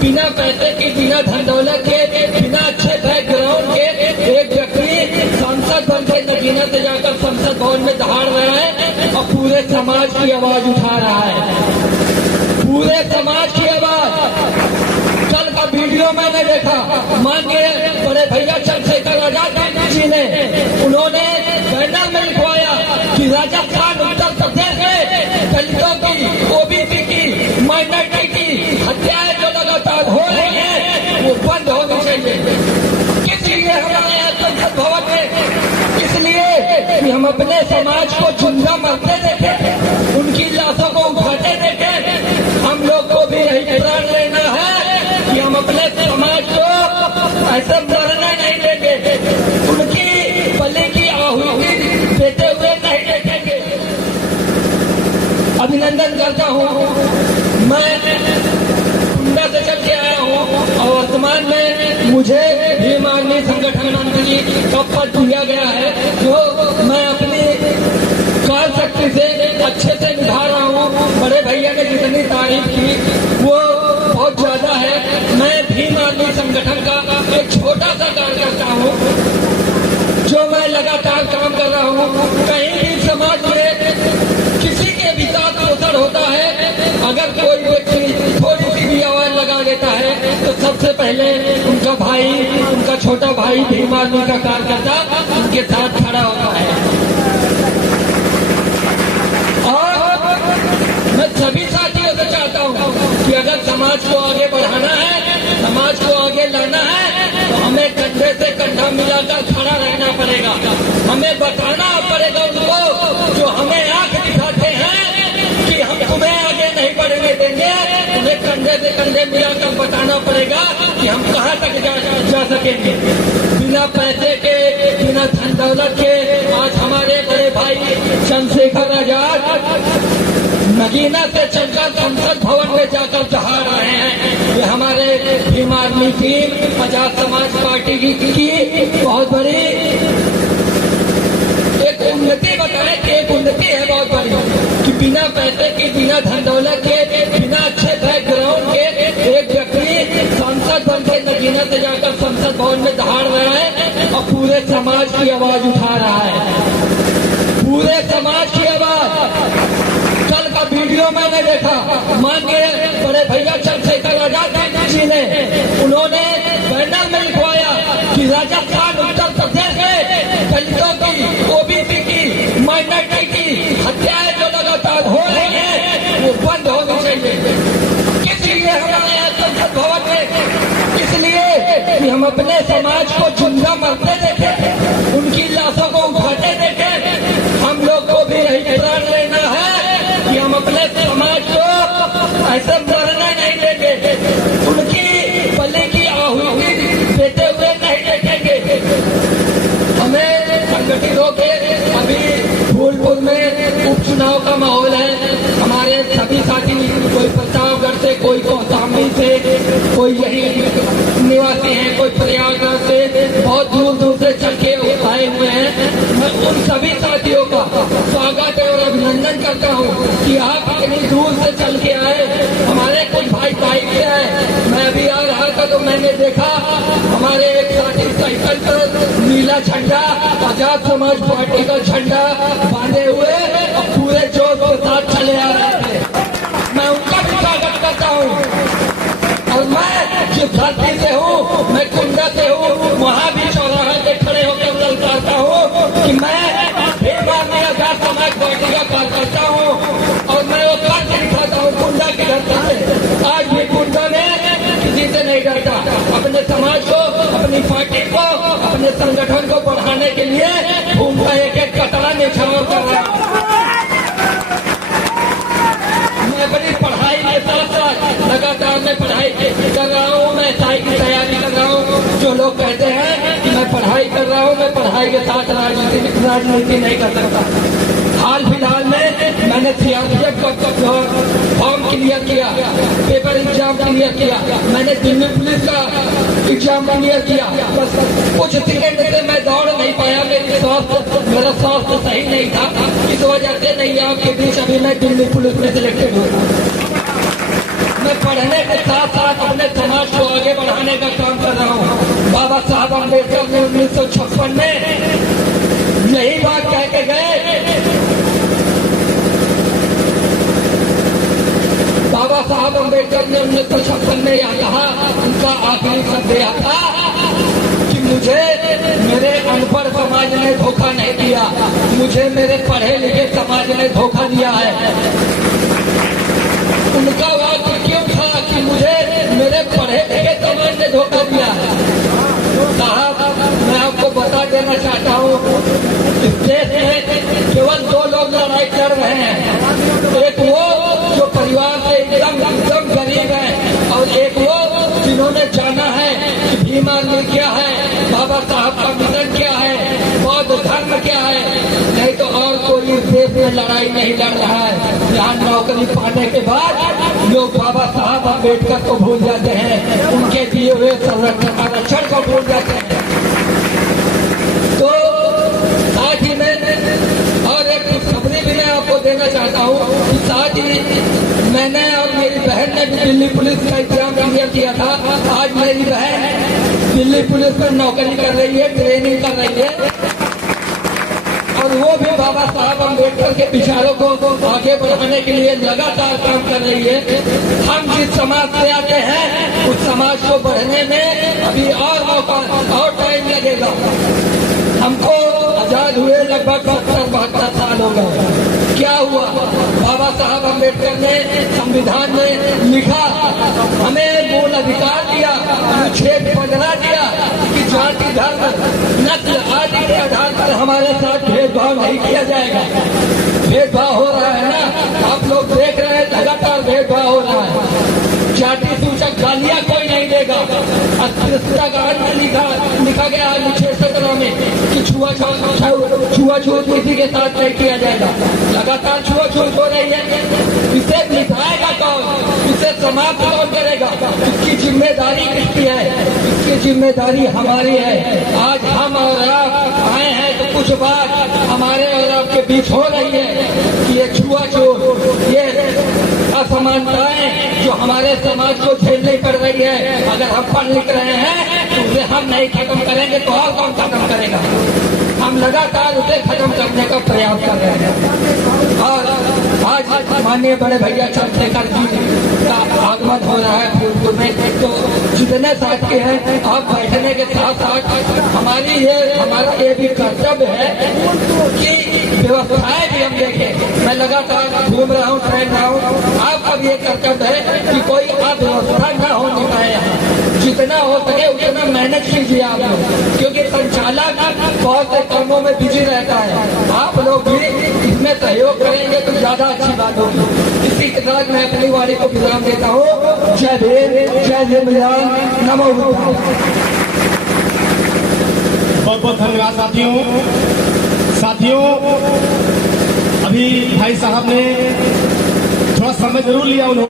बिना पैसे के, बिना धन दौलत के, बिना अच्छे बैकग्राउंड के एक व्यक्ति सांसद बनकर नगीना से जाकर संसद भवन में दहाड़ रहा है और पूरे समाज की आवाज उठा रहा है, पूरे समाज की आवाज। कल का वीडियो मैंने देखा, माननीय बड़े भैया चंद्रशेखर आजाद जी ने, उन्होंने बैनर में लिखवाया कि राजस्थान उत्तर प्रदेश में दलितों की, ओबीसी की, माइनॉरिटी की हत्याएं जो लगातार हो रही है वो बंद होनी चाहिए। किस लिए हमारे यहाँ संसद भवन में? इसलिए कि हम अपने समाज को जिंदा मरते देखे, उनकी लाशों को उठाते देखे। हम लोग को भी यही प्रण लेना है कि हम अपने समाज को ऐसे मरने नहीं देंगे, उनकी बलि की आहुति देते हुए नहीं देखेंगे। अभिनंदन करता हूँ, मैं कुंडा से चल के आया हूँ और वर्तमान में मुझे भीम आर्मी संगठन मंत्री का पद दिया गया है, जो मैं अपनी कार शक्ति से अच्छे से निभा रहा हूँ। बड़े भैया ने जितनी तारीफ की वो बहुत ज्यादा है। मैं भीम आर्मी संगठन का एक छोटा सा कार्यकर्ता हूँ, जो मैं लगातार काम कर रहा हूँ। कहीं भी समाज में किसी के भी साथ शोषण होता है, अगर कोई व्यक्ति थोड़ी सी भी आवाज लगा देता है तो सबसे पहले उनका भाई, उनका छोटा भाई भीम आर्मी का कार्यकर्ता उनके साथ खड़ा होता है। और मैं सभी साथियों से चाहता हूँ कि अगर समाज को आगे बढ़ाना है, समाज को आगे लाना है, तो हमें कंधे से कंधा मिलाकर खड़ा रहना पड़ेगा। हमें बताना पड़ेगा उनको जो हमें आंख दिखाते हैं कि हम तुम्हें आगे नहीं बढ़ने देंगे। उन्हें कंधे से कंधे मिलाकर बताना पड़ेगा कि हम कहाँ तक जा सकेंगे। बिना पैसे के, बिना धन दौलत के आज हमारे बड़े भाई चंद्रशेखर आजाद नगीना से चलकर संसद भवन में जाकर दहाड़ रहे हैं। ये हमारे Bhim army team, Azad Samaj party की बहुत बड़ी एक उन्नति बताए कि एक उन्नति है बहुत बड़ी, कि बिना पैसे के, बिना धन दौलत के, बिना अच्छे बैकग्राउंड के एक व्यक्ति सांसद बनकर नगीना से जाकर संसद भवन में दहाड़ रहा है और पूरे समाज की आवाज उठा रहा है, पूरे समाज की आवाज। कल का वीडियो मैंने देखा, माननीय बड़े भैया चंद्रशेखर आजाद जी ने, उन्होंने बैनर में लिखवाया कि राजस्थान उत्तर प्रदेश में दलितों की, ओबीसी की, माइनॉरिटी की हत्याएं जो लगातार हो रही है वो बंद होनी चाहिए। किस लिए हमारे यहाँ संसद भवन में? इसलिए कि हम अपने समाज को जिंदा मरते देखे, उनकी लाशों को उठाते देखे। हम लोग को भी यही प्रण लेना है कि हम अपने समाज को ऐसे मरने नहीं देंगे, उनकी बलि की आहुति देते हुए नहीं देखेंगे। हमें संगठित होकर, अभी फूलपुर में उपचुनाव का माहौल है, हमारे सभी साथी, कोई प्रतापगढ़ से, कोई कौशाम्बी से, कोई यही निवासी हैं, कोई प्रयागराज से, बहुत दूर दूर से चल के आए हुए हैं। मैं उन सभी साथियों का स्वागत है और अभिनंदन करता हूँ कि आप इतनी दूर से चल के आए। हमारे कुछ भाई बाइक से आए, मैं अभी आ रहा था तो मैंने देखा हमारे एक साथी साइकिल पर नीला झंडा, आजाद समाज पार्टी का झंडा बांधे हुए और पूरे जोश के साथ चले आ रहे थे। मैं उनका भी स्वागत करता हूँ। और मैं जिस धरती से हूँ, मैं कुंडा से हूँ, वहाँ भी चौराहा से खड़े होकर ललकारता हूँ कि मैं भीम आर्मी आजाद समाज पार्टी का कार्यकर्ता हूँ और मैं वो कार्य दिखाता हूँ कुंडा की धरती से। आज भी कुंडा में किसी से नहीं डरता, अपने समाज को, अपनी पार्टी को, अपने संगठन को बढ़ाने के लिए भूम का एक एक कतरा निछावर कर रहा हूँ। मैं अपनी पढ़ाई के साथ साथ लगातार मैं पढ़ाई कर रहा हूँ, मैं SI की तैयारी कर रहा हूँ। जो लोग कहते हैं कि मैं पढ़ाई कर रहा हूँ, मैं पढ़ाई के साथ राजनीति नहीं कर सकता। हाल फिलहाल में मैंने CRPF का फॉर्म क्लियर किया, पेपर एग्जाम क्लियर किया, मैंने दिल्ली पुलिस का एग्जाम क्लियर किया। बस कुछ सेकंड से मैं दौड़ नहीं पाया, मेरा स्वास्थ्य सही नहीं था, इस वजह से नहीं आपके बीच अभी मैं दिल्ली पुलिस में सिलेक्टेड हूँ। मैं पढ़ने के साथ साथ अपने समाज ने 1956 में यह कहा, उनका आखिरी शब्द यह था कि मुझे मेरे अनपढ़ समाज ने धोखा नहीं दिया, मुझे मेरे पढ़े लिखे समाज ने धोखा दिया है। उनका वाक्य क्यों था कि मुझे मेरे पढ़े लिखे समाज ने धोखा दिया है? साहब, मैं आपको बता देना चाहता हूँ, इस देश में केवल दो लोग लड़ाई लड़ रहे हैं। एक वो जो परिवार से एकदम गरीब है, और एक वो जिन्होंने जाना है कि भीम आर्मी क्या है, बाबा साहब का मिशन क्या है, बौद्ध धर्म क्या है। नहीं तो और कोई इस देश में लड़ाई नहीं लड़ रहा है। यहाँ नौकरी पाने के बाद लोग बाबा साहब अम्बेडकर को भूल जाते हैं, उनके दिए हुए आरक्षण को भूल जाते हैं। तो साथ ही में और एक खबरें भी मैं आपको देना चाहता हूँ कि साथ ही मैंने और मेरी बहन ने भी दिल्ली पुलिस का एग्जाम क्लियर किया था। आज मेरी बहन दिल्ली पुलिस में नौकरी कर रही है, ट्रेनिंग कर रही है, और वो भी बाबा साहब अम्बेडकर के विचारों को आगे बढ़ाने के लिए लगातार काम कर रही है। हम जिस समाज से आते हैं उस समाज को बढ़ने में अभी और मौका और टाइम लगेगा। हमको आजाद हुए लगभग 72 साल हो गए। क्या हुआ? बाबा साहब अम्बेडकर ने संविधान में लिखा, हमें मूल अधिकार दिया, अनुच्छेद 15 दिया कि जाति धर्म नस्ल आदि के आधार पर हमारे साथ भेदभाव नहीं किया जाएगा। भेदभाव हो रहा है ना, आप लोग देख रहे हैं, लगातार भेदभाव हो रहा है। जाति सूचक गालियां कोई नहीं देगा। अस्पृश्यता का अंत लिखा गया है अनुच्छेद 17 में कि छुआछूत किसी के साथ नहीं किया जाएगा। लगातार छुआछूत हो रही है, इसे निभाएगा कौन? इसे समाप्त कौन करेगा? इसकी जिम्मेदारी किसकी है? इसकी जिम्मेदारी हमारी है। आज हम और आप आए हैं तो कुछ बात हमारे और आपके बीच हो रही है कि ये छुआछूत, ये असमानताएं जो हमारे समाज को झेलनी पड़ रही है, अगर हम पढ़ लिख रहे हैं तो उसे हम नहीं खत्म करेंगे तो और कौन खत्म करेगा? हम लगातार उसे खत्म करने का प्रयास कर रहे हैं। और आज माननीय बड़े भैया चंद्रशेखर जी का आगमन हो रहा है फूलपुर में, तो जितने साथ के हैं आप बैठने के साथ साथ हमारा ये भी कर्तव्य है कि व्यवस्थाएं भी हम देखें। मैं लगातार घूम रहा हूँ, टहल रहा हूँ, आपका भी ये कर्तव्य है कि कोई अव्यवस्था न होने पाए। जितना हो सके उतना मेहनत कीजिए आप लोग, क्योंकि संचालक बहुत से कामों में बिजी रहता है। आप लोग भी इसमें सहयोग करेंगे तो ज्यादा अच्छी बात होगी। इसी के साथ मैं अपनी वाणी को विराम देता हूँ। जय भीम, जय भीमराव, नमो बुद्धाय। बहुत बहुत धन्यवाद साथियों। अभी भाई साहब ने थोड़ा समय जरूर लिया उन्होंने।